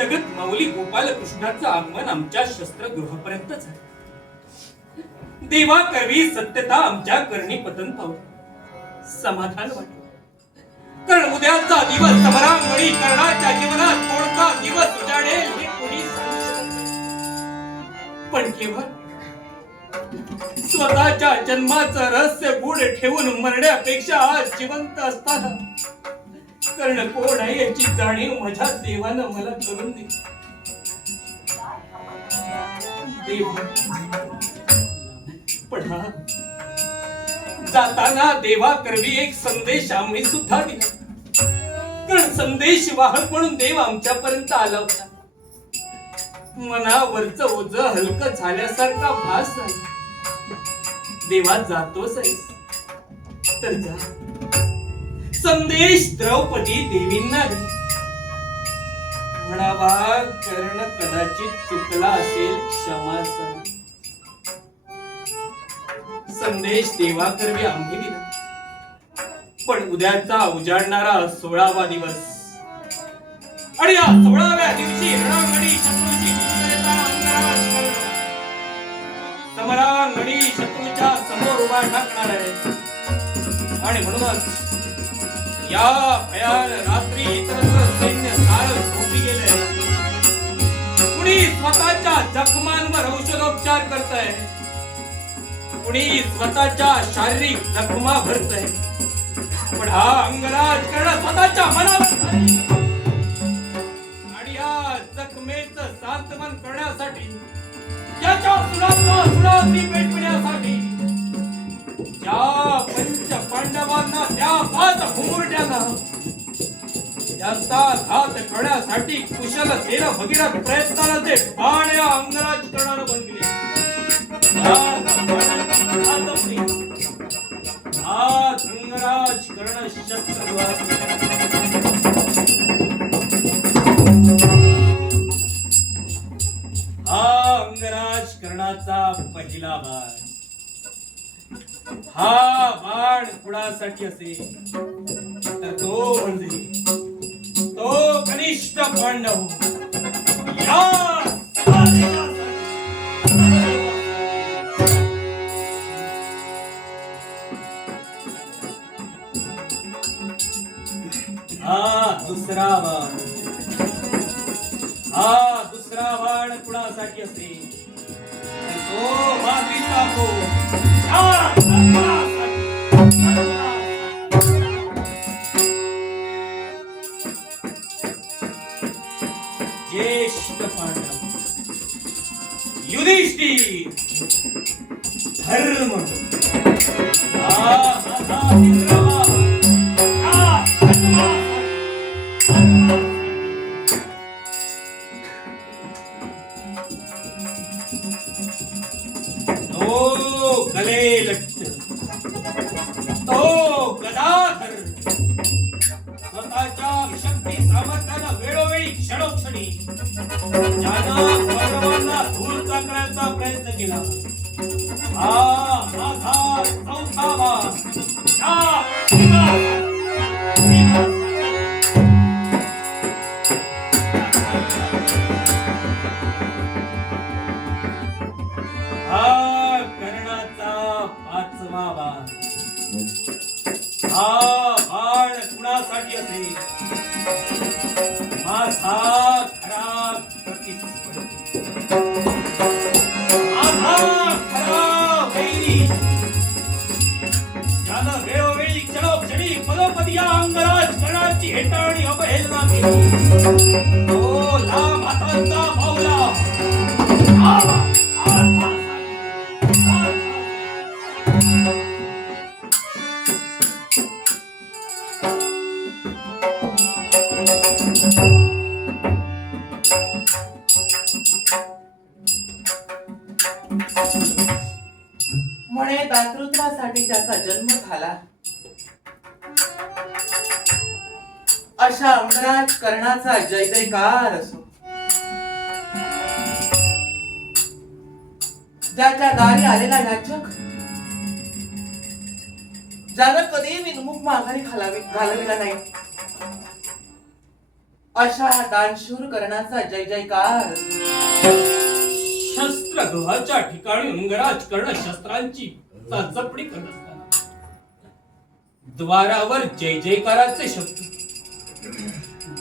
जगत माऊली गोपाल कृष्णाचं आगमन आमच्या शस्त्रगृहापर्यंत झालं. देवा करवी सत्यता आमच्या करणी पतन पावली. समाधान वाटलं. कारण उद्याचा दिवस समरांगणी कर्णाच्या जीवनात कोणता दिवस उजाडेल हे कोणी सांगू शकत नाही. पण केवळ स्वतःच्या जन्माचं रहस्य गूढ ठेवून मरण्यापेक्षा आज जिवंत असताना कर्ण कोण आहे याची जाणीव माझ्या देवानं मला करून दिली. देवा पण हा जाताना देवा करवी एक संदेश आम्ही सुद्धा दिला. कारण संदेश वाहक म्हणून देव आमच्यापर्यंत आला होता. मनावरचं ओझ हलकं झाल्यासारखा भास झाला. देवा जातोच आहेस तर जा. संदेश द्रौपदी देवींना दे. म्हणावा कर्ण कदाचित चुकला असेल, क्षमा कर. संदेश देवाकरवी आम्ही दिला. पण उद्याचा उजाडणारा 16वा दिवस आणि या 16व्या दिवशी रणांगणी शत्रूची समरांगणी शत्रूच्या समोर उभा टाकणार आहे. आणि म्हणूनच या भयान रात्री इतरत्र सैन्य सारं झोपी गेलंय. कुणी स्वतःच्या जखमांवर औषधोपचार करतंय, कुणी स्वतःच्या शारीरिक जखमा भरतंय. पण हा अंगराज कर्ण स्वतःच्या मनावर आणि या जखमेचं सांत्वन करण्यासाठी, याच्या सुनावणी पेटविण्यासाठी ज्या पंच पांडवांना त्या 5 मुमुरट्यांना त्यांचा घात करण्यासाठी कुशलतेनं भगीरथ प्रयत्नानं ते बाण या अंगराज कर्णानं बनविले. आज अंगराज कर्ण शस्त्रगृहात हा अंगराज कर्णाचा पहिला बाण. हा बाण कुणासाठी असेल तर तो म्हणजे तो कनिष्ठ पांडव या दुसरा बाण. हा दुसरा बाण कुणासाठी असेल तर तो मातीचा ज्येष्ठ पांडव युधिष्ठिर धर्म. स्वतःच्या शक्ती सामर्थ्यानं वेळोवेळी क्षणोक्षणी ज्यानं कौरवांना धूळ चाकण्याचा प्रयत्न केला. हा माझा चौथा बाण. हा कर्णाचा 5वा बाण. हा बाण कुणासाठी असेल माझा खरा प्रतिस्पर्धी, माझा खरा वैरी, ज्यानं वेळोवेळी क्षणोक्षणी पदोपदी या अंगराज कर्णाची हेटाळणी अवहेलना केली. तो लांब हातांचा माऊला. म्हणे दातृत्वासाठी ज्याचा जन्म झाला अशा अंगराज कर्णाचा जय जयकार असो. ज्याच्या दारी आलेला याचक ज्यानं कधी विनमुख माघारी घालविला नाही, अशा दानशूर कर्णाचा जय जयकार असो. शस्त्रगृहाच्या ठिकाणी अंगराज कर्ण शस्त्रांची चाचपणी करत असताना द्वारावर जय जयकाराचे शब्द.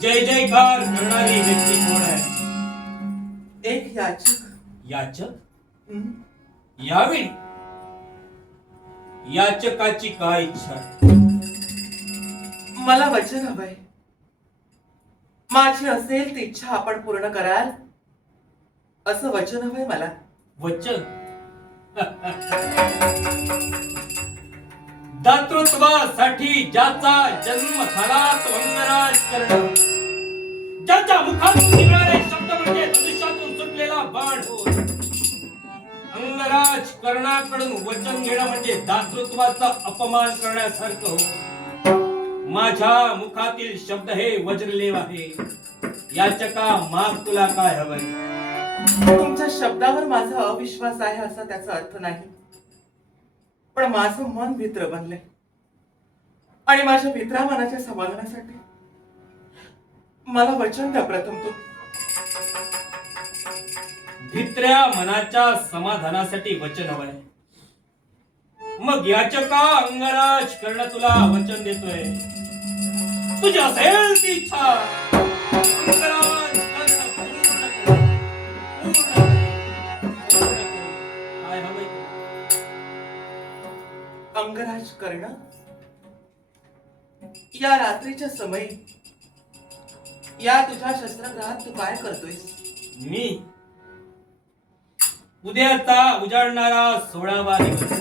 जय जयकार करणारी व्यक्ती कोण आहे? एक याचक. याचक? हं? यावेळी याचकाची काय इच्छा? मला वचन हवंय. माझी असेल ती इच्छा आपण पूर्ण कराल असं वचन हवंय मला. वचन? दातृत्वासाठी ज्याचा जन्म झाला तो अंगराज कर्ण, ज्याच्या मुखातून निघणारे शब्द म्हणजे धनुष्यातून सुटलेला बाण होत. अंगराज कर्णाकडून वचन घेणं म्हणजे दातृत्वाचा अपमान करण्यासारखं हो. माझ्या मुखातील शब्द हे वज्रलेव आहे. याचका माग तुला काय हवंय? तुमच्या शब्दावर माझा अविश्वास आहे असा त्याचा अर्थ नाही, पण माझं मन भित्र बनले आणि माझ्या भित्रा मनाच्या समाधानासाठी मला वचन द्या प्रथम तू. भित्र्या मनाच्या समाधानासाठी वचन हवंय. मग याचका अंगराज कर्ण तुला वचन देतोय. तुझी असेल ती इच्छा अंगराज कर्ण पूर्ण कर. काय हवंय? अंगराज कर्ण, या रात्रीच्या समयी या तुझ्या शस्त्रगृहात तू काय करतोयस? मी उद्याचा उजाडणारा 16वा दिवस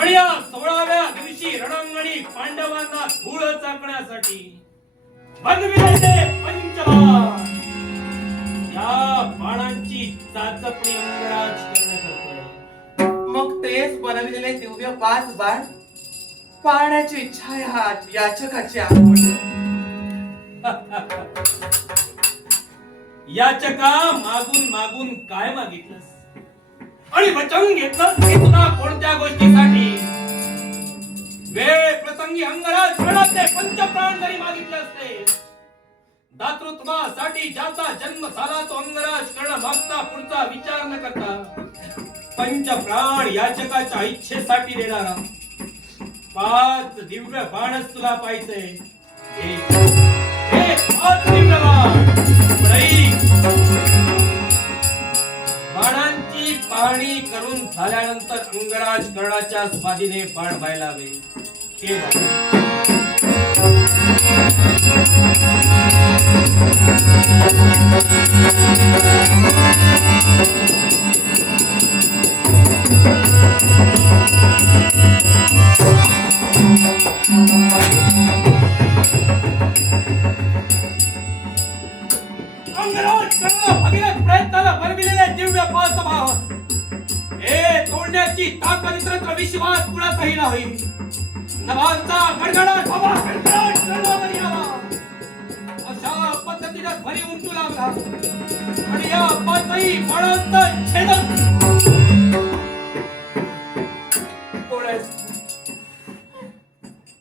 आणि या 16व्या दिवशी रणांगणी पांडवांना धूळ चाकण्यासाठी बनविलेले पंचबाण, या बाणांची चाचपणी अंगराज कर्ण करतोय. मग तेच बनविलेले दिव्य 5 बाण पाहण्याची इच्छा ह्या याचकाची आहे. याचका मागून मागून काय मागितलंस आणि वचन घेतलंस की तुला कोणत्या गोष्टीसाठी? वेळ प्रसंगी अंगराज करणाचे पंचप्राण जरी मागितले असते, दातृत्वासाठी ज्याचा जन्म झाला तो अंगराज कर्ण मागचा पुढचा विचार न करता पंचप्राण याचकाच्या इच्छेसाठी देणारा 5 दिव्य बाणच तुला पाहिजे. हे 5 दिव्य बाण. बाणांची पाहणी करून झाल्यानंतर अंगराज कर्णाच्या स्वाधीने बाण व्हायला हवे. हे अंगराज कर्ण भगीरथ प्रयत्नाला बनविलेले दिव्य 5 बाण हे तोडण्याची ताकद इतरत्र विश्वास कुणाचाही नाही. नभांचा गडगडाट हवा गडगडाट सर्वांवर यावा अशा पद्धतीने ध्वनी उमटू लागला आणि या 5ही बाणांचं छेदन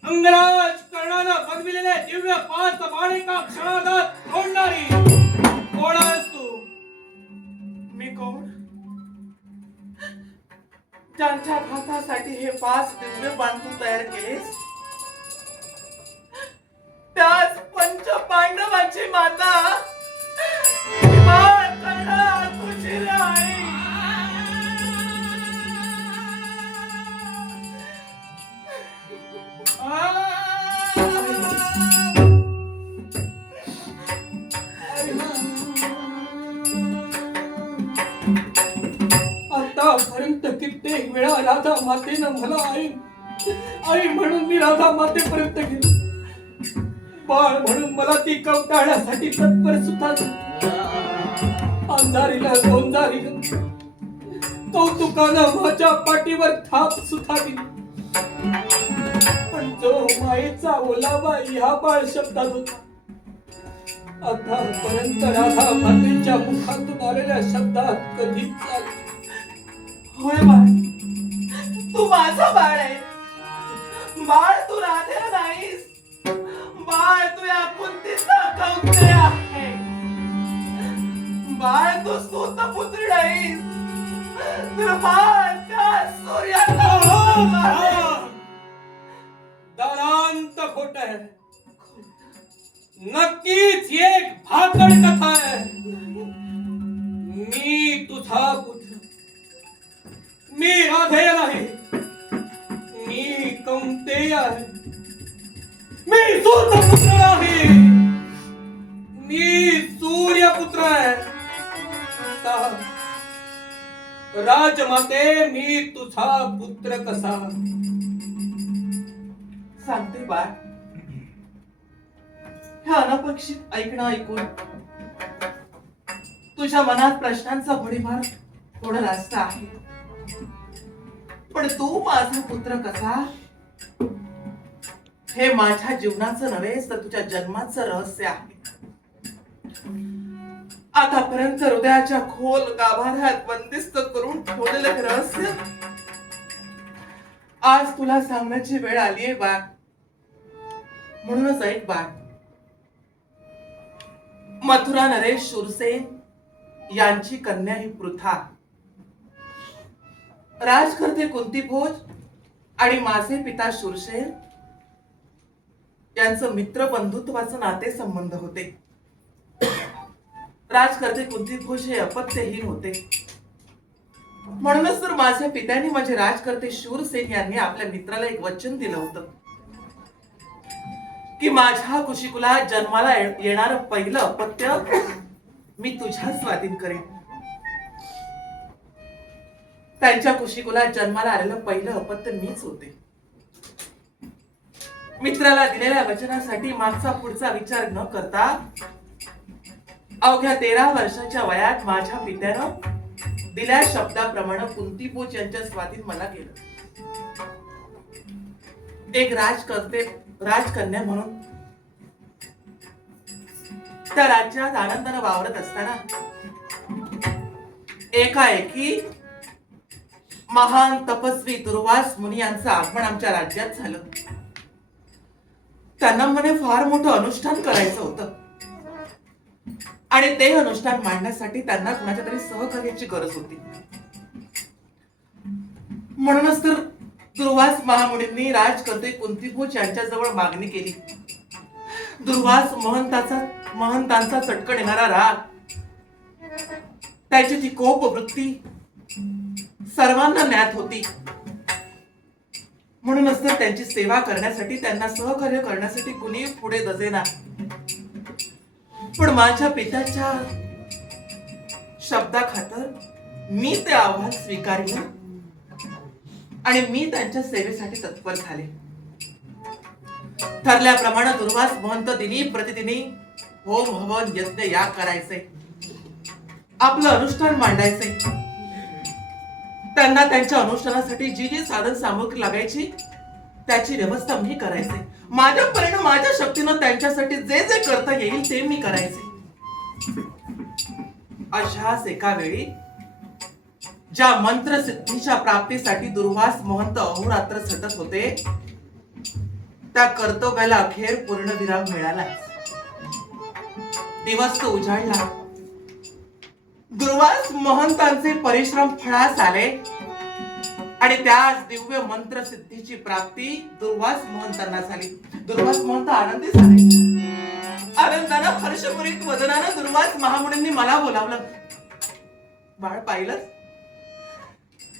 अंगराज कर्णानं बनविलेले दिव्य 5 बाण एका क्षणार्धात तोडणारी कोण आहेस तू? मी कोण? ज्यांच्या घातासाठी हे 5 दिव्य बाण तू तयार केलेस, त्याच पंच पांडवांची माता तुझी रे आई. आतापर्यंत कित्येक वेळा राधा मातेनं मला आई म्हणून मी राधा मातेपर्यंत गेलो. बाळ म्हणून मला ती कवटाळण्यासाठी तत्पर सुद्धा अंधारीला गोंजारीला कौतुकानं माझ्या पाठीवर थाप सुद्धा दिली. पण जो मायेचा ओलावा ह्या बाळ शब्दात होता, आतापर्यंत राधा मातेच्या मुखातून आलेल्या शब्दात कधीच चालू. होय बाळ, तू माझा बाळ आहे. बाळ तू राधेला नाहीस. बाळ तू या कुंतीचा कौंते आहे. बाळ तू सूतपुत्री नाही, तर बाळ त्या सूर्याला आहे. दादांत खोट आहे. नक्कीच एक भाकड कथा आहे. मी तुझा पुत्र, मी राधेय नाही, मी कौंतेय आहे, मी सूतपुत्र नाही, मी सूर्यपुत्र आहे. राजमाते, मी तुझा पुत्र कसा? सांगते बाळ, हे अनपेक्षित ऐकणं ऐकून तुझ्या मनात प्रश्नांचा भडीमार थोडा रास्त आहे. पण तू माझा पुत्र कसा, हे माझ्या जीवनाचं नव्हे तर तुझ्या जन्माचं रहस्य आहे. आतापर्यंत हृदयाच्या खोल गाभाऱ्यात बंदिस्त करून ठेवलेलं हे रहस्य आज तुला सांगण्याची वेळ आलीये बाळ. म्हणूनच ऐक बाळ, मथुरा नरेश शूरसेन यांची कन्या ही पृथा, राजकर्ते कुंतीभोज आणि माझे पिता शूरसेन यांचं मित्र बंधुत्वाचं नाते संबंध होते. राजकर्ते कुंतीभोज हे अपत्यहीन होते. म्हणूनच तर माझ्या पित्याने म्हणजे राजकर्ते शूरसेन यांनी आपल्या मित्राला एक वचन दिलं होतं की माझ्या कुशिकुलात जन्माला येणारं पहिलं अपत्य मी तुझ्या स्वाधीन करेन. त्यांच्या कुशिकुलात जन्माला आलेलं पहिलं अपत्य मीच होते. मित्राला दिलेल्या वचनासाठी मागचा पुढचा विचार न करता अवघ्या 13 वर्षाच्या वयात माझ्या पित्यानं दिल्या शब्दाप्रमाणे कुंतीभोज यांच्या स्वाधीन मला केलं. एक राजकन्या म्हणून त्या राज्यात आनंदाने वावरत असताना एकाएकी महान तपस्वी दुर्वास मुनी यांचं आगमन आमच्या राज्यात झालं. त्यांना म्हणे फार मोठं अनुष्ठान करायचं होतं आणि ते अनुष्ठान मांडण्यासाठी त्यांना कुणाच्या तरी सहकार्याची गरज होती. म्हणूनच तर दुर्वास महामुनींनी राजकर्ते कुंतीभोज यांच्याजवळ मागणी केली. दुर्वास महंतांचा चटकन येणारा राग, त्याची ती कोप वृत्ती सर्वांना ज्ञात होती. म्हणूनच तर त्यांची सेवा करण्यासाठी, त्यांना सहकार्य करण्यासाठी कुणी पुढे दजेना. पण माझ्या पित्याच्या शब्दाखातर मी ते आव्हान स्वीकारलं आणि मी त्यांच्या सेवेसाठी तत्पर झाले. ठरल्याप्रमाणे दुर्वास महंत दिनी प्रतिदिनी होम हवन यज्ञ याग करायचे, आपलं अनुष्ठान मांडायचे. त्यांना त्यांच्या अनुष्ठानासाठी जी जी साधन सामग्री लागायची त्याची व्यवस्था मी करायचे. माझ्या परीने माझ्या शक्तीनं त्यांच्यासाठी जे जे करता येईल ते मी करायचे. अशाच एका वेळी ज्या मंत्र सिद्धीच्या प्राप्तीसाठी दुर्वास महंत अहोरात्र झटत होते, त्या कर्तव्याला अखेर पूर्णविराम मिळाला. दिवस तो उजाडला. दुर्वास महंतांचे परिश्रम फळास आले आणि त्याच दिव्य मंत्र सिद्धीची प्राप्ती दुर्वास महंतांना झाली. दुर्वास महंत आनंदी झाले. आनंदानं हर्षभरीत वदनानं दुर्वास महामुनींनी मला बोलावलं. बाळ, पाहिलं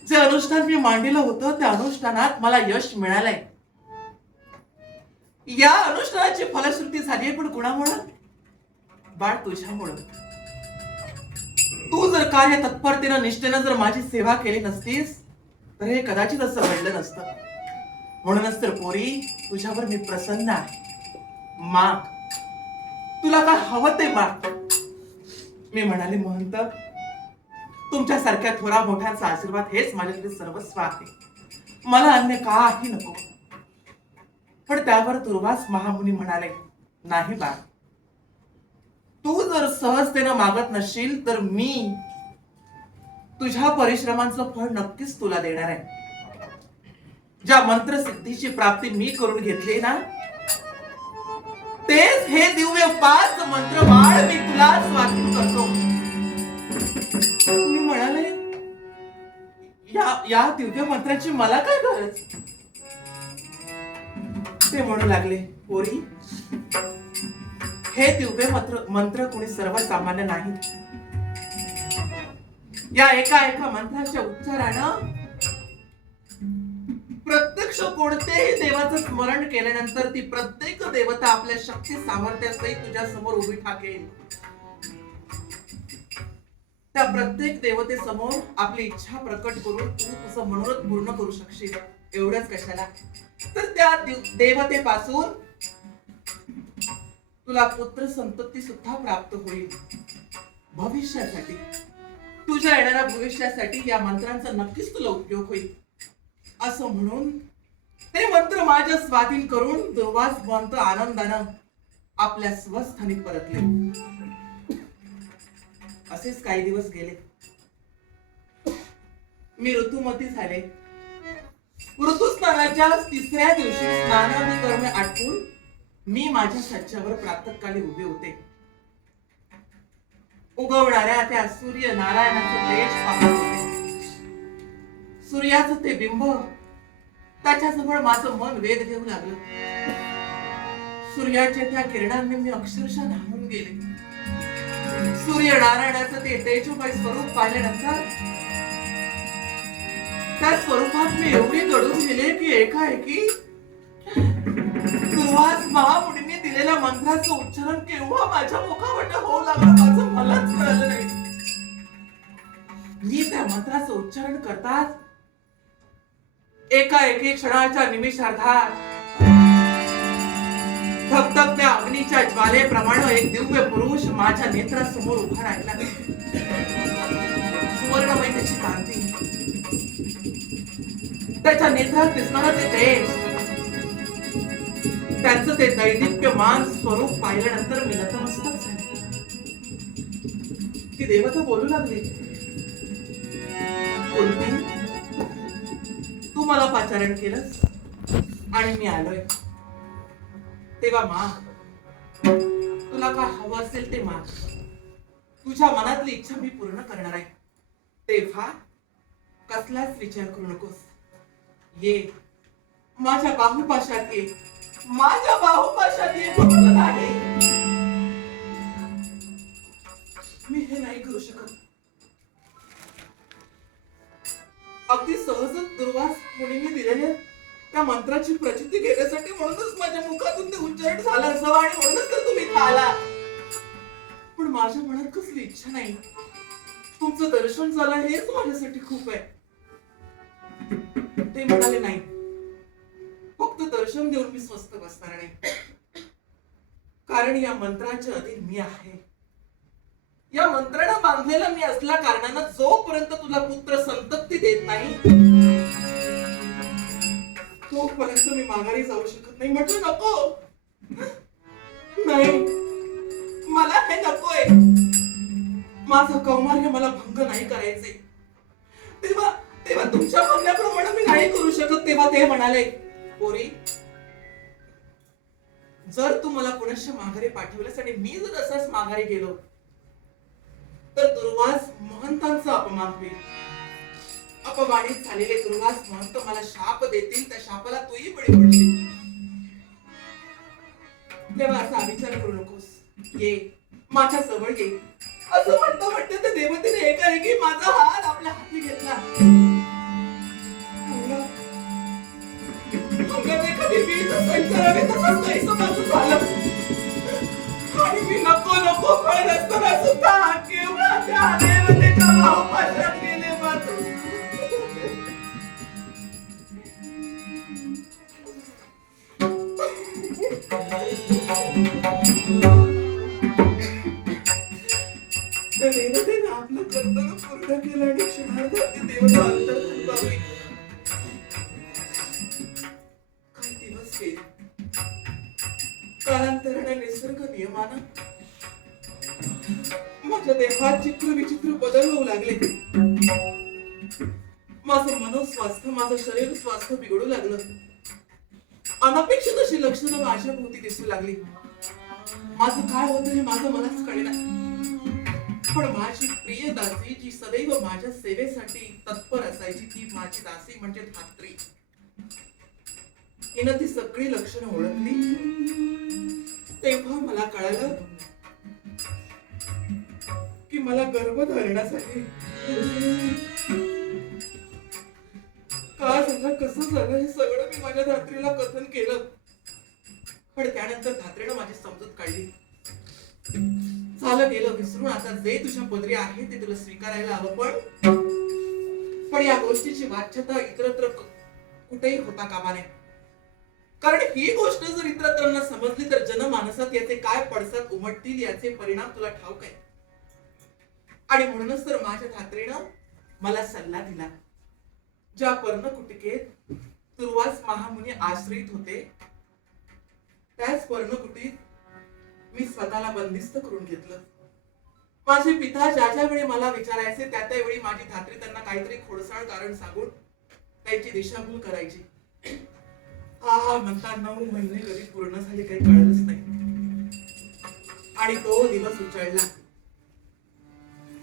जे अनुष्ठान मी मांडलेलं होतं त्या अनुष्ठानात मला यश मिळालंय. या अनुष्ठानाची फलश्रुती झाली, पण कुणामुळं? बाळ, तुझ्यामुळं. तू जर कार्य तत्परतेनं निष्ठेनं जर माझी सेवा केली नसतीस तर हे कदाचित असं घडलं नसतं. म्हणूनच तर पोरी, तुझ्यावर मी प्रसन्न आहे. माग, तुला काय हवं ते माग. मी म्हणाले, महंत, तुमच्यासारख्या थोरा मोठ्यांचा आशीर्वाद हेच माझ्याकडे सर्वस्व आहे. मला अन्य काही नको. पण त्यावर दुर्वास महामुनी म्हणाले, नाही बा, तू जर सहजतेनं मागत नसशील तर मी तुझ्या परिश्रमांचं फळ नक्कीच तुला देणार आहे. ज्या मंत्रसिद्धीची प्राप्ती मी करून घेतली ना, तेच हे दिव्य 5 मंत्रमाळ मी तुला स्वाधीन करतो. मी म्हणाले, या दिव्य मंत्राची मला काय गरज? ते म्हणू लागले, पोरी, हे दिव्य मंत्र कोणी सर्वसामान्य नाही. या एका मंत्राच्या उच्चारानं प्रत्यक्ष कोणत्याही देवाचं स्मरण केल्यानंतर ती प्रत्येक देवता आपल्या शक्ती सामर्थ्यासहित तुझ्या समोर उभी ठाकेल. त्या प्रत्येक देवतेसमोर आपली इच्छा प्रकट करून तू तुझं मनोरथ पूर्ण करू शकशील. एवढंच कशाला, तर त्या देवतेपासून तुला पुत्र संतती सुद्धा प्राप्त होईल. भविष्यासाठी, तुझ्या येणाऱ्या भविष्यासाठी या मंत्रांचा नक्कीच तुला उपयोग होईल. असं म्हणून ते मंत्र माझ्या स्वाधीन करून दुर्वास महंत आनंदानं आपल्या स्वस्थानी परतले. असेच काही दिवस गेले. मी ऋतुमती झाले. ऋतुस्नानाच्या 3ऱ्या दिवशी स्नानादी कर्म आटपून मी माझ्या सज्जावर प्रातःकाली उभे होते. उगवणाऱ्या त्या सूर्य नारायणाचं तेज पाहत होते. सूर्याचं ते बिंब, त्याच्याजवळ माझं मन वेध घेऊ लागलं. सूर्याच्या त्या किरणांनी मी अक्षरशः न्हाऊन गेले. सूर्य नारायणाचं ते तेजोमय स्वरूप पाहिल्यानंतर त्या स्वरूपात मी एवढी दडून गेले की एकाएकी दुर्वास महामुनींनी दिलेल्या मंत्राचं उच्चारण केव्हा माझ्या मुखावट होऊ लागलं माझं मलाच कळलं नाही. मी त्या मंत्राचं उच्चारण करताच एकाएकी क्षणाच्या निमिषार्धात धगधगत्या अग्नीच्या ज्वालेप्रमाणे एक दिव्य पुरुष माझ्या नेत्रासमोर उभा राहिला. सुवर्णमय त्याची कांती, त्याच्या नेत्रात दिसणारं ते तेज, त्यांचं ते दैदिप्यमान स्वरूप पाहिल्यानंतर मी नतमस्तक झाले. ती देवता बोलू लागली, कुंती, तू मला पाचारण केलंस आणि मी आलोय. तेव्हा माग, तुला काय हवं असेल ते माग. तुझ्या मनातली इच्छा मी पूर्ण करणार आहे. तेव्हा कसलाच विचार करू नकोस. ये, माझ्या बाहुपाशात ये, माझ्या बाहुपाशात ये. फक्त नाही, मी हे नाही करू शकत. अगदी सहजच दुर्वास मुनींनी दिलेल्या त्या मंत्राची प्रचिती घेण्यासाठी म्हणूनच माझ्या मुखातून ते उच्चारण झालं असावं आणि म्हणूनच तर तुम्ही इथं आला. पण माझ्या मनात कसली इच्छा नाही. तुमचं दर्शन झालं हेच माझ्यासाठी खूप आहे. ते म्हणाले, नाही, फक्त दर्शन देऊन मी स्वस्थ बसणार नाही. कारण या मंत्राच्या अधीन मी आहे. या मंत्राला बांधलेला मी असल्या कारणानं जोपर्यंत तुला पुत्र संतती देत नाही तोपर्यंत मी माघारी जाऊ शकत नाही. म्हटलं नको, नाही, मला हे नकोय. माझं कौमार्य मला भंग नाही करायचे. तेव्हा तुमच्या म्हणण्याप्रमाणे मी नाही करू शकत. तेव्हा ते म्हणाले, पोरी, जर तू मला पुनश्च माघारी पाठवलंस आणि मी जर असाच माघारी गेलो तर दुर्वास महंतांचा अपमान होईल. अपमानित झालेले दुर्वास महंत मला शाप देतील. त्या शापाला तूही बळी पडशील. तेव्हा असा विचार करू नकोस. ये, माझ्या जवळ ये. असं म्हणता म्हणता त्या देवतेने एकाएकी माझा हात आपल्या हाती घेतला. एखादी वीज संचारावे तसंच काहीसं माझं झालं. आणि मी नको नको म्हणत असताना सुद्धा केव्हा त्या देवतेच्या बाहुपाशात गेले मात्र. त्या देवतेने आपलं कर्तव्य पूर्ण केलं आणि क्षणार्धात ती देवता अंतर्धान पावली. काही दिवस गेले. कालांतराने निसर्ग नियमानं माझ्या देहात चित्र विचित्र बदल होऊ लागले. माझं मनोस्वास्थ्य, माझं शरीर स्वास्थ्य बिघडू लागलं. अनपेक्षित अशी लक्षणं माझ्या भोवती दिसू लागली. माझं काय होतं हे माझं मलाच कळेना. पण माझी प्रिय दासी जी सदैव माझ्या सेवेसाठी तत्पर असायची ती माझी दासी म्हणजे धात्री. हिनं ती सगळी लक्षणं ओळखली. तेव्हा मला कळालं की मला गर्भधारणासाठी काय झालं कसं झालं हे सगळं मी माझ्या धात्रीला कथन केलं. पण त्यानंतर धात्रीनं माझी समजूत काढली. झालं गेलं विसरून आता जे तुझ्या पदरी आहे ते तुला स्वीकारायला हवं. पण या गोष्टीची वाच्यता इतरत्र कुठेही होता कामा नये. कारण ही गोष्ट जर इतरांना समजली तर जनमानसात याचे काय पडसाद उमटतील याचे परिणाम तुला ठाऊक आहे. आणि म्हणूनच तर माझ्या धात्रीनं मला सल्ला दिला. ज्या पर्णकुटिकेत तुर्वास महामुनी आश्रित होते त्याच पर्णकुटीत मी स्वतःला बंदिस्त करून घेतलं. माझे पिता ज्या ज्या वेळी मला विचारायचे त्या त्यावेळी माझी धात्री त्यांना काहीतरी खोडसाळ कारण सांगून त्यांची दिशाभूल करायची. म्हणता 9 महिने कधी पूर्ण झाले काही कळलंच नाही. आणि तो दिवस उचळला.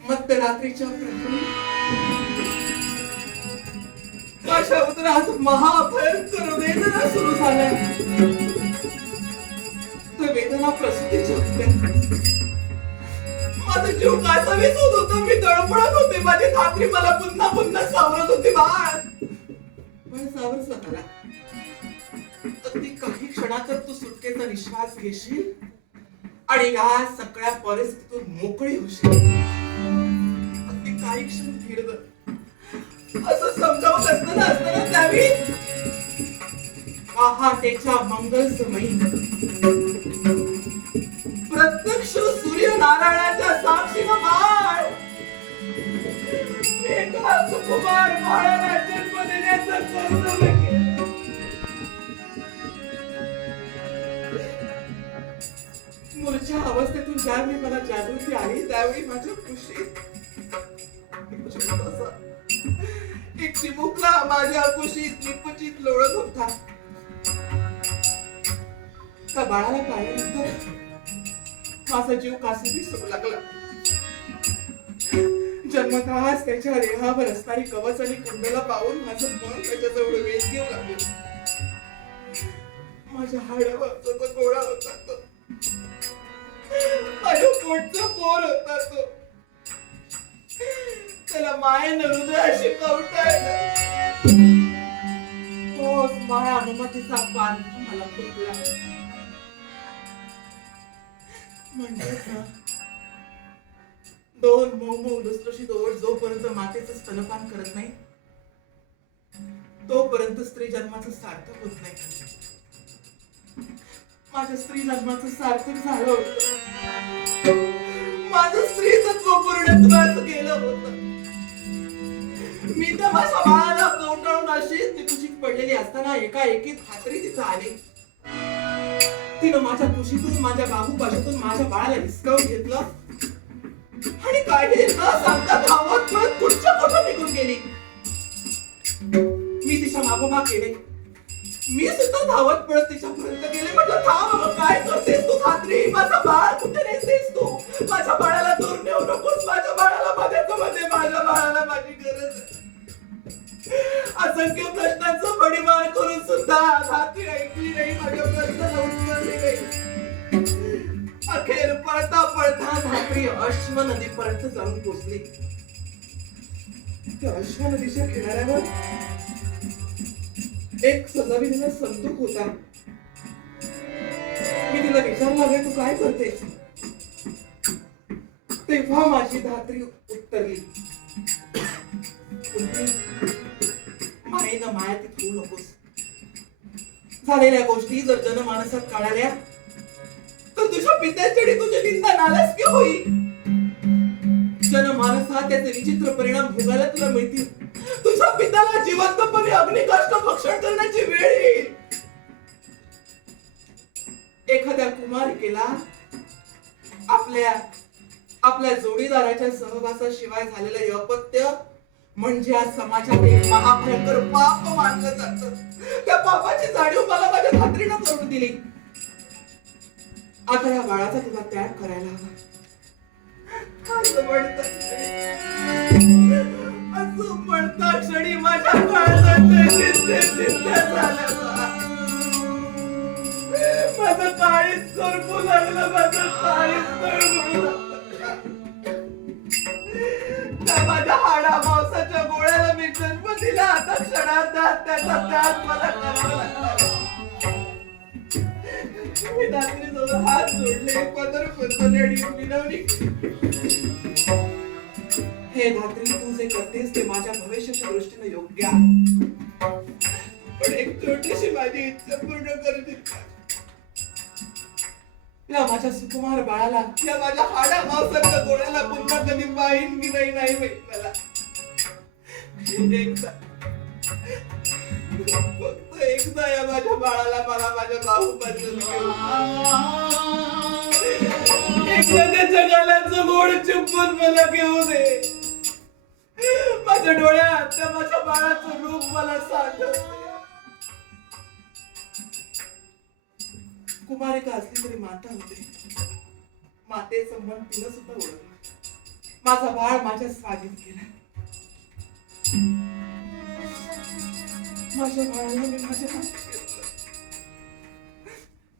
मध्यरात्रीच्या प्रहरी माझ्या उदरात महाभयंकर वेदना सुरू झाल्या. तर वेदना प्रसूतीच्या होत्या. माझा जीव कासावीस होत होता. मी तळपडत होते. माझी धात्री मला पुन्हा पुन्हा सावरत होती. बाळ पण सावरच झाला. अगदी काही क्षणातच तू सुटकेचा निश्वास घेशील आणि या सगळ्या परिस्थितीतून मोकळी होशील. अगदी काही क्षण फिरलं असं समजावत असताना त्यावेळी पहाटेच्या मंगल समयी प्रत्यक्ष सूर्यनारायणाच्या साक्षीनं बाळ एका सुकुमार बाळाला जन्म देण्याचं कर्तव्य केलं. मूळच्या अवस्थेतून ज्यावेळी मला जागृती आली त्यावेळी माझ्या कुशीत एक चिमुकला माझ्या कुशीत निपचित लोळत होता. त्या बाळाला पाहिल्यानंतर माझा जीव कासावीस होऊ लागला. जन्मतःच त्याच्या देहावर असणारी कवच आणि कुंडला पाहून माझं मन त्याच्याजवळ वेध घेऊ लागलं. माझ्या हाडावर गोळा होता तो. माझ्या पोटचा पोर होता तो. त्याला मायेनं हृदयाशी कवटाळलं. तोच माया ममतेचा पान मला फुटला. म्हणतात ना 2 मऊ लुसलुशीत ओठ जोपर्यंत मातेचं स्तनपान करत नाही तोपर्यंत स्त्री जन्माचं सार्थक होत नाही. माझ्या स्त्री जन्माचं सार्थक झालं होतं. माझं स्त्री तत्व पूर्णत्वास गेलं होतं. मी तर माझ्या बाळाला कवटाळून अशीच कुशीत पडलेली असताना एकाएकी धात्री तिथं आली. तिनं माझ्या कुशीतून माझ्या बाहूपाशातून माझ्या बाळाला हिसकावून घेतलं आणि काही न सांगता धावत पळत पुढच्या कोठ्यात निघून गेली. मी तिच्या मागोमाग गेले. मी सुद्धा धावत पळत तिच्यापर्यंत गेले. म्हटलं थांब, काय करतेस तू धात्री? माझा बाळ कुठे नेतेस तू? माझ्या बाळाला दूर नेऊ नकोस. माझ्या बाळाला मध्ये माझ्या बाळाला माझी गरज आहे. असंख्य प्रश्नांचा बडीमार करून सुद्धा धात्री ऐकली नाही. माझ्या प्रश्नाला उत्तर दिले नाही. अखेर पळता पळता धात्री अश्व नदीपर्यंत जाऊन पोहोचली. त्या अश्व नदीच्या किनाऱ्यावर एक सजाविलेला संदूक होता. मी तिला विचारलं, तू काय करतेस? तेव्हा माझी धात्री उत्तरली, मायेनं मायातीत होऊ नकोस. झालेल्या गोष्टी जर जनमानसात कळाल्या तर तुझ्या पित्याची तुझी निंदा नालायकी होईल. जनमानसात त्याचे विचित्र परिणाम भोगायला तुला मिळतील. तुझ्या पित्याला जिवंतपणे अग्निकाष्ठ भक्षण करण्याची वेळ येईल. एखाद्या कुमारिकेला आपल्या जोडीदाराच्या सहवासाशिवाय झालेलं अपत्य म्हणजे आज समाजात एक महाभयंकर पाप मानलं जातं. त्या पापाची जाणीव मला माझ्या धात्रीनं करून दिली. आता या बाळाचा तुला त्याग करायला हवा. असं म्हणता क्षणी माझ्या बाळाचं चित्त झालं. माझं काळीच करपू लागलं. माझं काळीच करपू लागलं. त्या माझ्या हाडा मांसाच्या गोळ्याला मी जन्म दिला. आता क्षणार्धात त्याचा त्याग मला करावा लागला. मी रात्री जवळ हात जोडले, पदर बंधले आणि विनवणी. हे धात्री, तू जे करतेस ते माझ्या भविष्याच्या दृष्टीने योग्य आहे. पण एक छोटीशी माझी इच्छा पूर्ण करू दे. या माझ्या सुकुमार बाळाला, या माझ्या हाडा मांसाच्या गोळ्याला पुन्हा कधी पाहीन की नाही माहित मला. एकदा, फक्त एकदा या माझ्या बाळाला मला माझ्या बाहुपासून घेऊन एकदा त्याच्या गालाचं गोड चुंबन मला घेऊ दे. माझ्या डोळ्यात त्या माझ्या बाळाचं रूप मला साठवते. कुमारिका असली तरी माता होते. मातेचं मन तिला सुद्धा ओळखलं. माझा बाळ माझ्या स्वाधीन केला. माझ्या बाळाला मी माझ्या हातात घेतलं.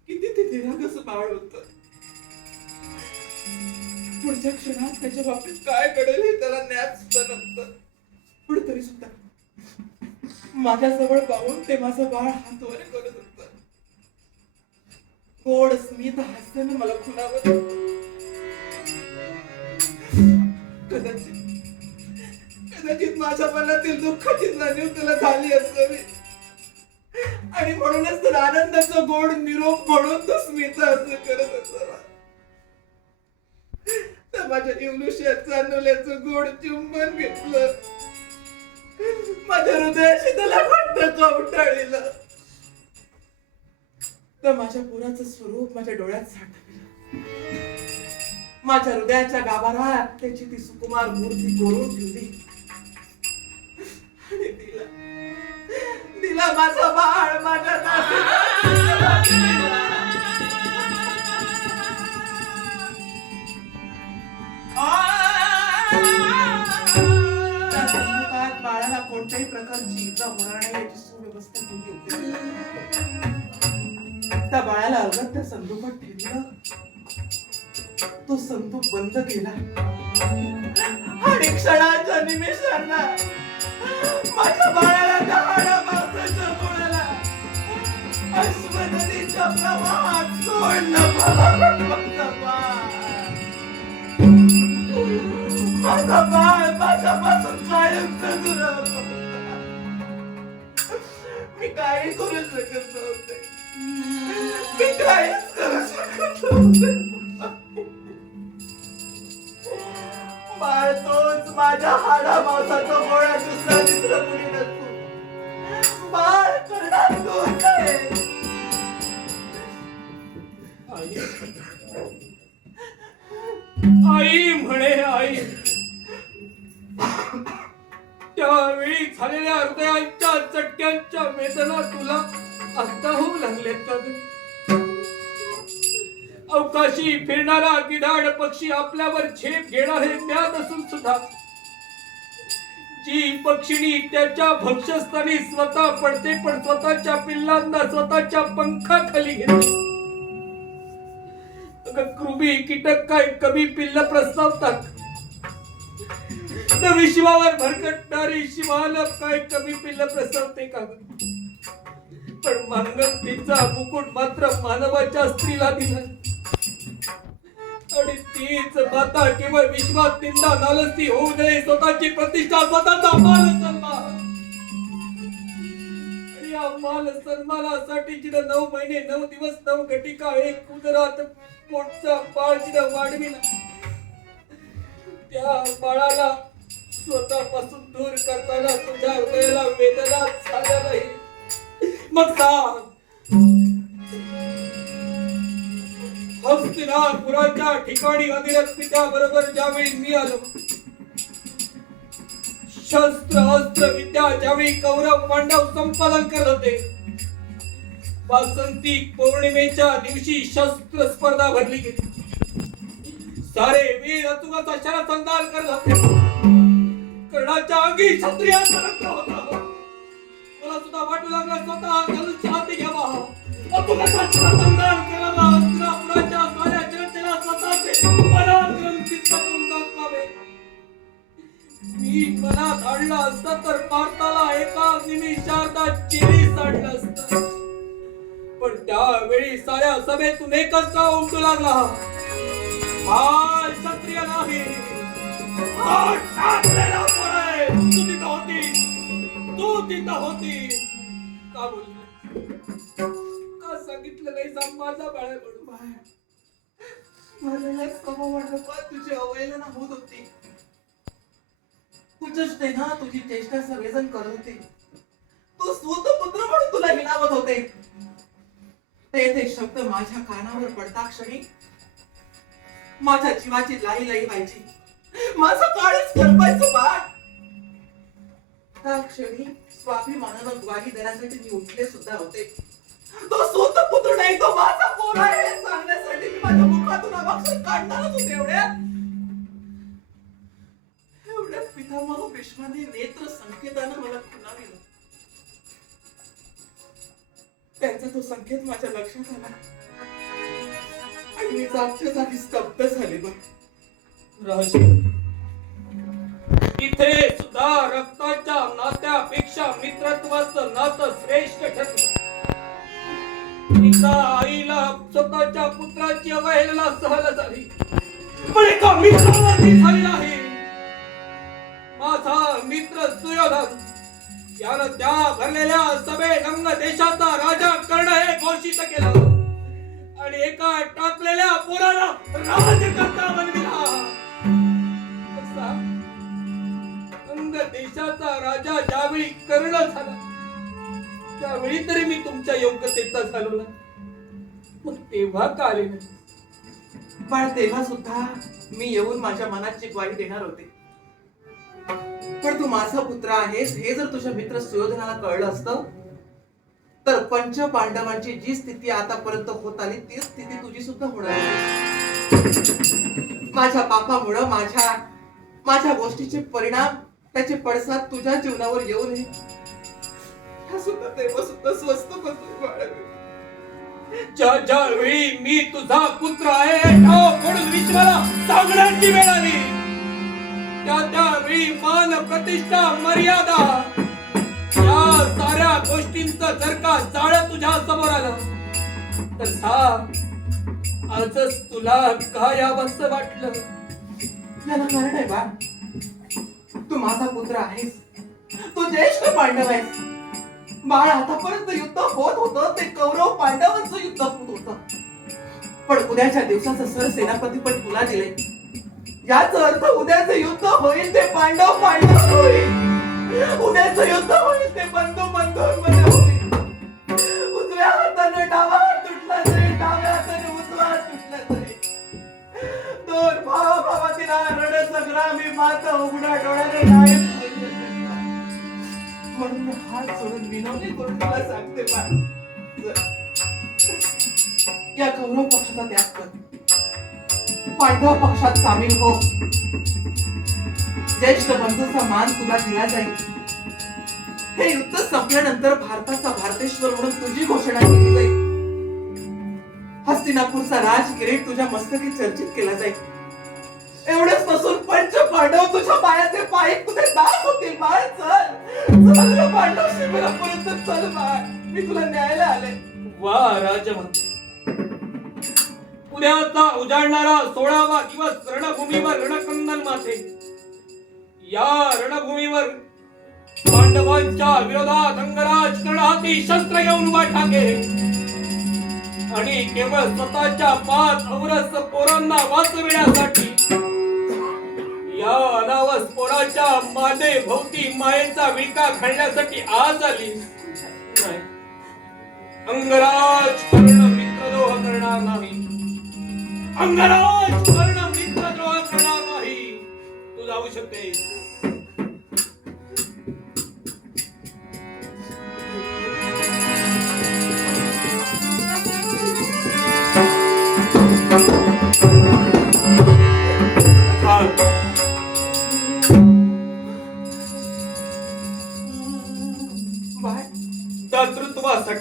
किती ते निरागस बाळ होत. पुढच्या क्षणात त्याच्या बाबतीत काय घडेल हे त्याला ज्ञात सुद्धा नव्हतं. पण तरी सुद्धा माझ्याजवळ पाहून ते माझं बाळ हातवर करत होतं. गोड स्मित हास्याने मला खुणावत होतं. कदाचित माझ्या मनातील दुःखाची जाणीव त्याला झाली असावी आणि म्हणूनच तर आनंदाचा गोड निरोप म्हणून तो स्मित असं करत असावा. तर माझ्या इवलुष्यात चांदोल्याचं गोड चुंबन घेतलं. माझ्या हृदयाशी त्याला घट्ट कवटाळलं. तर माझ्या पोराचं स्वरूप माझ्या डोळ्यात साठवलं. माझ्या हृदयाच्या गाभाऱ्यात त्याची ती सुकुमार मूर्ती कोरून ठेवली आणि दिला माझा बाळ माझ्या बाळाला कोणत्याही प्रकारची इजा होणार नाही याची सुव्यवस्था केली होती. त्या बाळाला अगत्य संदूकात ठेवलं. तो संदूक बंद केला आणि क्षणाच्या निमिषांना माझ्या बाळाला त्या हाडा मांसाच्या गोळ्याला अश्वनदीच्या प्रवाहात सोडलं. माझा बाळ माझ्यापासून कायमचं दूर. मी काही करू शकत नव्हते. मी काहीच करू शकत नव्हते. बाळ तोच माझ्या हाडा मांसाचा गोळा दुसरा तिसरा कुणी नसतो. बाळ करणार तोच आहे. आई म्हणे आई. त्यावेळी झालेल्या हृदयाच्या चटक्यांच्या वेदना तुला आता होऊ लागल्यात का? अवकाशी फिरणारा गिधाड पक्षी आपल्यावर झेप घेणार हे ज्ञात असून सुद्धा जी पक्षिणी त्याच्या भक्ष्यस्थानी स्वतः पडते पण स्वतःच्या पिल्लांना स्वतःच्या पंखाखाली घेते. कृमी कीटक काय कमी पिल्ल प्रस्तावतात. तर विश्वावर भरकटणारी शिवाला काय कमी पिल्ल प्रस्तावते का? पण मानगतीचा मुकुट मात्र मानवाच्या स्त्रीला दिला आणि तीच माता केवळ विश्वात निंदा नालस्ती होऊ नये स्वतःची प्रतिष्ठा स्वतःचा मान सन्मान आणि या मान सन्मानासाठी जिनं 9 महिने 9 दिवस 9 घटिका एक उदरात पोटचा बाळ जिनं वाढविला त्या बाळाला स्वतःपासून दूर करताना तुझ्या हृदयाला वेदना झाल्या नाही. मग सांग, हस्तिनापुराच्या ठिकाणी अधिरथ पित्याबरोबर ज्यावेळी मी आलो, शस्त्र अस्त्र विद्या ज्यावेळी कौरव पांडव संपादन करत होते, वासंतिक पौर्णिमेच्या दिवशी शस्त्र स्पर्धा भरली गेली. सारे वीर अचूकचा शरसंधान करत होते. कर्णाच्या अंगी क्षत्रियांचा रक्त होता. मला सुद्धा वाटू लागला स्वतः धनुष्य हाती घ्यावा, अचूकचा शरसंधान करावा, हस्तिनापुराच्या साऱ्या जनतेला स्वतःचे पराक्रम सिद्ध करून दाखवावे. मी मनात आणलं असतं तर भारताला एका निमिषार्धात चिरीस आणलं असतं. पण त्यावेळी साऱ्या सभेतून एकच नाव उमटू लागला, हा क्षत्रिय नाही, हा ठाकरेला पोर आहे. तू तिथं होतीस, तू तिथं होतीस. का बोलली, का सांगितलं नाही सांग माझा बाळ म्हणून. मला समोर तुझी अवहेलना होत होती. तुझ्याच ना तुझी चेष्टा सगळेजण करत होते. तू सूत पुत्र म्हणून तुला हिणावत होते. ते शब्द माझ्या कानावर पडता क्षणी माझ्या जीवाची लाई लाई व्हायची. माझं काळच करपायचं बाळ. त्या क्षणी स्वाभिमानानं ग्वाही देण्यासाठी मी उठले सुद्धा होते. तो सूत पुत्र नाही, तो माझा पोर आहे हे सांगण्यासाठी मी माझ्या मुखातून अक्षर काढणारच होते. एवढ्याच पितामह भीष्माने नेत्र संकेतानं मला खुणाविलं. त्यांचा तो संकेत माझ्या लक्षात आला आणि मी जागच्या जागी स्तब्ध झाले. रहस्य इथे सुद्धा रक्ताच्या नात्यापेक्षा मित्रत्वाचं नातं श्रेष्ठ ठरलं. एका आईला स्वतःच्या पुत्राची अवहेलना सहन झाली, पण एका मित्राला ती झाली नाही. माझा मित्र सुयोधन यानं त्या भरलेल्या सभेत अंग देशाचा राजा कर्ण हे घोषित केलं आणि एका टाकलेल्या पोराला राजकर्ता बनविला. कसा अंग देशाचा राजा ज्यावेळी कर्ण झाला त्यावेळी तरी मी तुमच्या योग्यतेचा झालो ना, मग तेव्हा का आले नाही? पण तेव्हा सुद्धा मी येऊन माझ्या मनाची ग्वाही देणार होते. पण तू माझा पुत्र आहेस हे जर तुझ्या मित्र सुयोधनाला कळलं असतं तर पंच पांडवांची जी स्थिती आतापर्यंत होत आली तीच स्थिती तुझी सुद्धा होणार. माझ्या पापामुळं माझ्या गोष्टीचे परिणाम त्याचे पडसाद तुझ्या जीवनावर येऊ नये हा सुद्धा तेव्हा सुद्धा स्वस्त करतो. ज्या वेळी मी तुझा पुत्र आहे ठाव पडून विश्वाला सांगण्याची वेळ आली त्यावेळी मान प्रतिष्ठा मर्यादा या साऱ्या गोष्टींचं जर का जाळं तुझ्या समोर आलं तर सांग आजच तुला काय यावंसं वाटलं? याला कारण आहे बा. तू माझा पुत्र आहेस, तू ज्येष्ठ पांडव आहेस. बाळ आतापर्यंत युद्ध होत होतं ते कौरव पांडवांचं युद्ध होत होतं. पण उद्याच्या दिवसाचं सर सेनापती पण तुला दिले. याचा अर्थ उद्याचं युद्ध होईल ते पांडव होईल, उद्याचं युद्ध होईल ते बंधू बंधूंमध्ये होईल. उजव्या हाताने डावा हात तुटला जाईल, डाव्या हाताने उजवा हात तुटला जाईल. दोन भावाभावातील रणसंग्रामी माता उघड्या डोळ्याने नाही. म्हणून हात सोडून विनवणी करून तुला सांगते बा, या कौरव पक्षाचा त्याग कर, पांडव पक्षात सामील हो. ज्येष्ठ बंधूचा मान तुला दिला जाईल. हे युद्ध संपल्यानंतर भारताचा भारतेश्वर म्हणून तुझी घोषणा केली जाईल. हस्तिनापूरचा राजकिरीट तुझ्या मस्तकी चर्चित केला जाईल. एवढंच नसून पंच पांडव तुझ्या पायाचे पाय तुझे दास होतील. बाळ चल पांडव शिबिरापर्यंत चल बाळ, मी तुला न्यायला आले. वा राजमंत्री, उद्याचा उजाडणारा 16वा दिवस रणभूमीवर रणकंदन माथे. या रणभूमीवर पांडवांच्या विरोधात अंगराज कर्ण हाती शस्त्र घेऊन उभा ठाके आणि केवळ स्वतःच्या 5 औरस पोरांना वाचविण्यासाठी या अनावस पोराच्या माने भोवती मायेचा विळखा घालण्यासाठी आज आली. अंगराज कर्ण मित्रद्रोह करणार नाही. अंगराज कर्ण मित्रद्रोह करणार नाही. तू जाऊ शकतेस.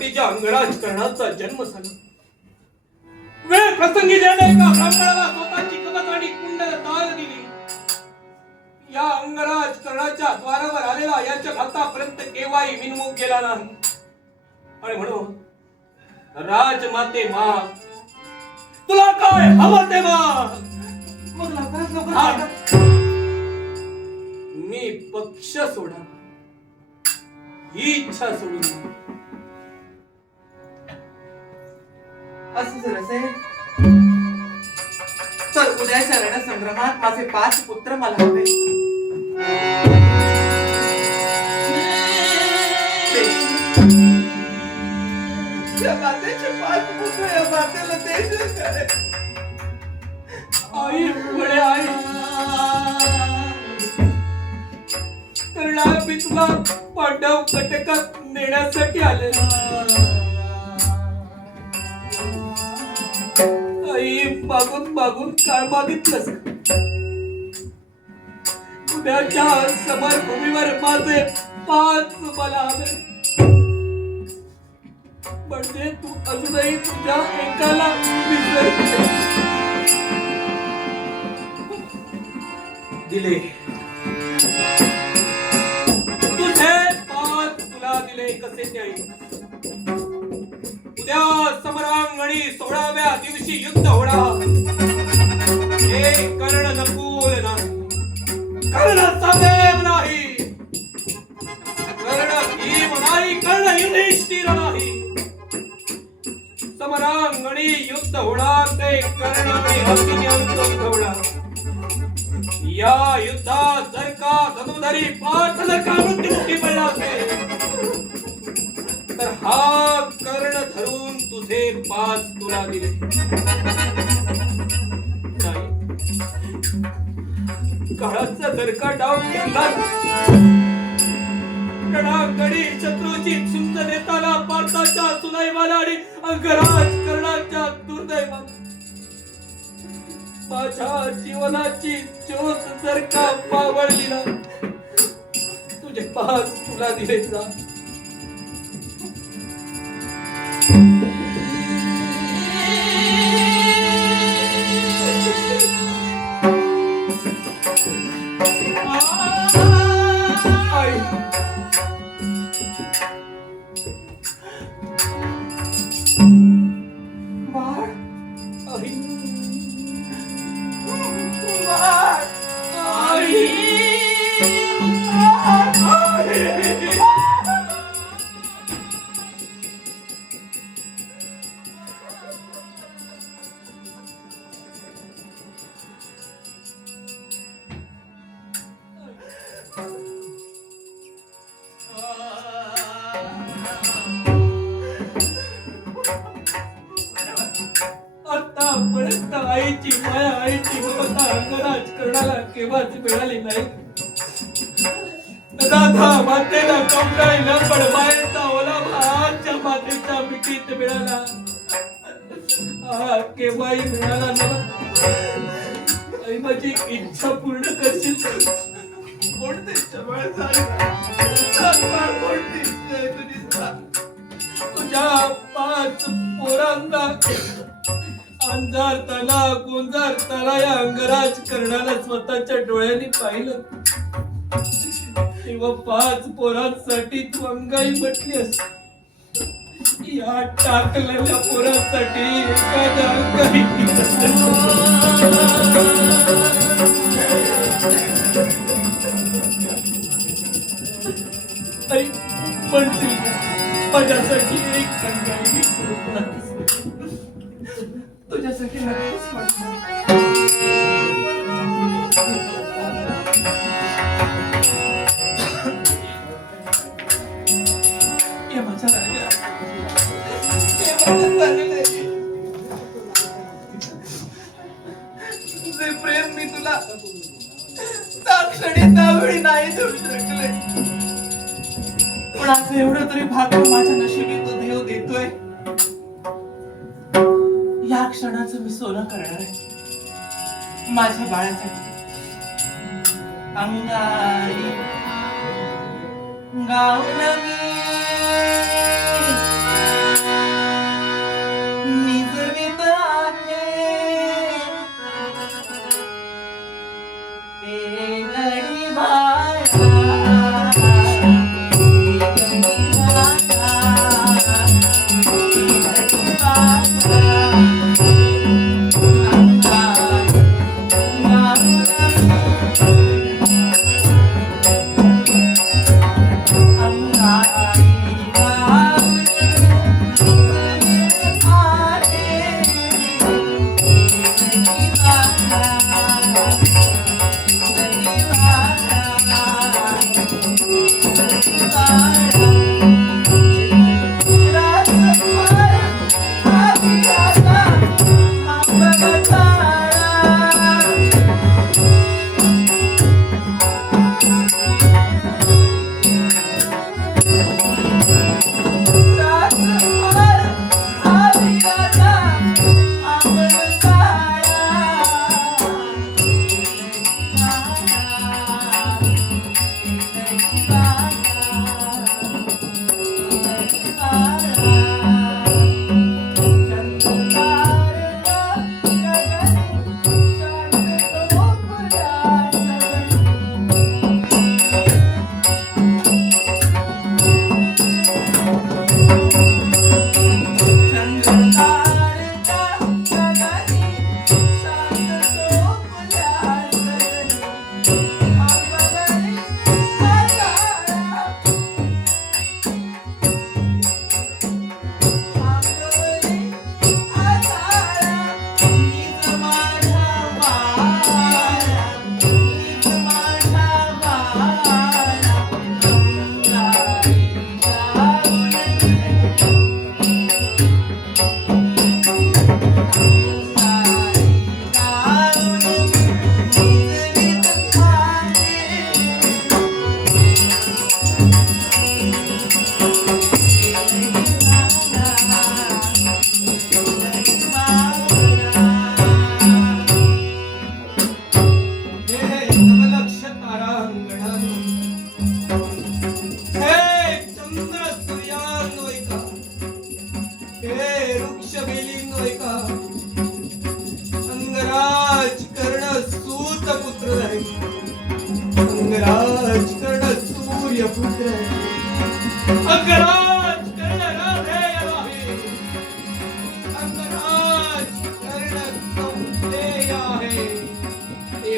माझ्यासाठी ज्या अंगराजकरणाचा जन्म झाला, वेळ प्रसंगी ज्याने एका ब्राह्मणाला स्वतःची कवच आणि कुंडल दान दिली, या अंगराजकरणाच्या द्वारावर आलेला या जग आतापर्यंत केव्हाही विनमुख गेला नाही. आणि म्हणून राजमाते मा, तुला काय हवं ते माग. मग लवकरात लवकर हा. सांगा. मी पक्ष सोडा ही इच्छा सोडून द्या. असं जर असेल तर उद्याच्या रणसंग्रामात माझे 5 पुत्र मला हवे. या मातेचे 5 पुत्र या मातेला देशील का रे? आई पुढे आई, कर्णा मी तुला पांडव कटकात नेण्यासाठी आले. आई मागून मागून काय मागितलंस? उद्याच्या समरभूमीवर माझे 5 मला हवे. म्हणजे तू अजूनही तुझ्या एकाला विसरते. दिले तुझे 5 तुला दिले कसे द्याई? उद्या समरांगणी 16व्या दिवशी युद्ध होणार. हे कर्ण नकुल नाही, कर्ण सहदेव नाही, कर्ण भीम नाही, कर्ण युधिष्ठिर नाही. समरांगणी युद्ध होणार ते कर्ण आणि अर्जुनांचं युद्ध होणार. या युद्धात जर का धनुधरी पाठ जर का मृत्युमुखी पडला असेल तर हा कर्ण धरून तुझे 5 तुला दिले. काळाचा जर का डाव घेतला, रणांगणी शत्रूची झुंज देताना भारताच्या सुदैवाला आणि अंगराजकरणाच्या दुर्दैवाला माझ्या जीवनाची ज्योत जर का पावळली ना, तुझे 5 तुला दिले जा. आई, बाळ, आई, बाळ, आई, आतापर्यंत आईची माया, आईची ममता अंगराजकरणाला केव्हाच मिळाली नाही. राधा मातेला कमळायला पण मायेचा ओला भाच्या मातेच्या मिठीत मिळाला. हा केव्हाही मिळाला नव्हता. आई माझी इच्छा पूर्ण करशील? कोणती इच्छा बाळ? सांग बाळ, कोणती इच्छा आहे तुझी? सांग. तुझ्या 5 पोरांना अंधार तला गोंजार तला या अंगराजकरणाला स्वतःच्या डोळ्यांनी पाहिलं तेव्हा 5 पोरांसाठी तू अंगाई म्हटलीस. या टाकलेल्या पोरांसाठी एखाद्या अंगाई आई म्हणतील माझ्यासाठी एक अंगाई तुझ्यासाठी नक्कीच म्हणतो. ये माझ्या राजा, ये माझ्या राजा. जे प्रेम मी तुला त्या क्षणी त्यावेळी नाही देऊ शकले, पण आज एवढं तरी भाग्य माझ्या नशिबी तो देव देतोय. या क्षणाचं मी सोनं करणार आहे माझ्या बाळासाठी. अंगाई गाव नवी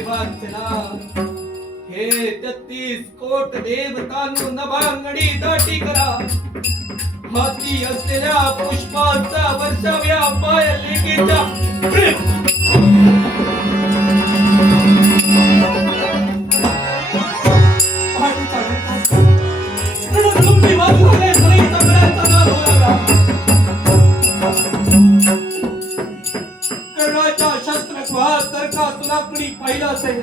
वाचला हे 33 कोट देवतांनो नभांगडी दाटी करा हाती असलेल्या पुष्पांचा वर्षाव्या पाय लेकीच्या कर्णाच्या शस्त्रगृहात जर का तुला कुणी पाहिलं असेल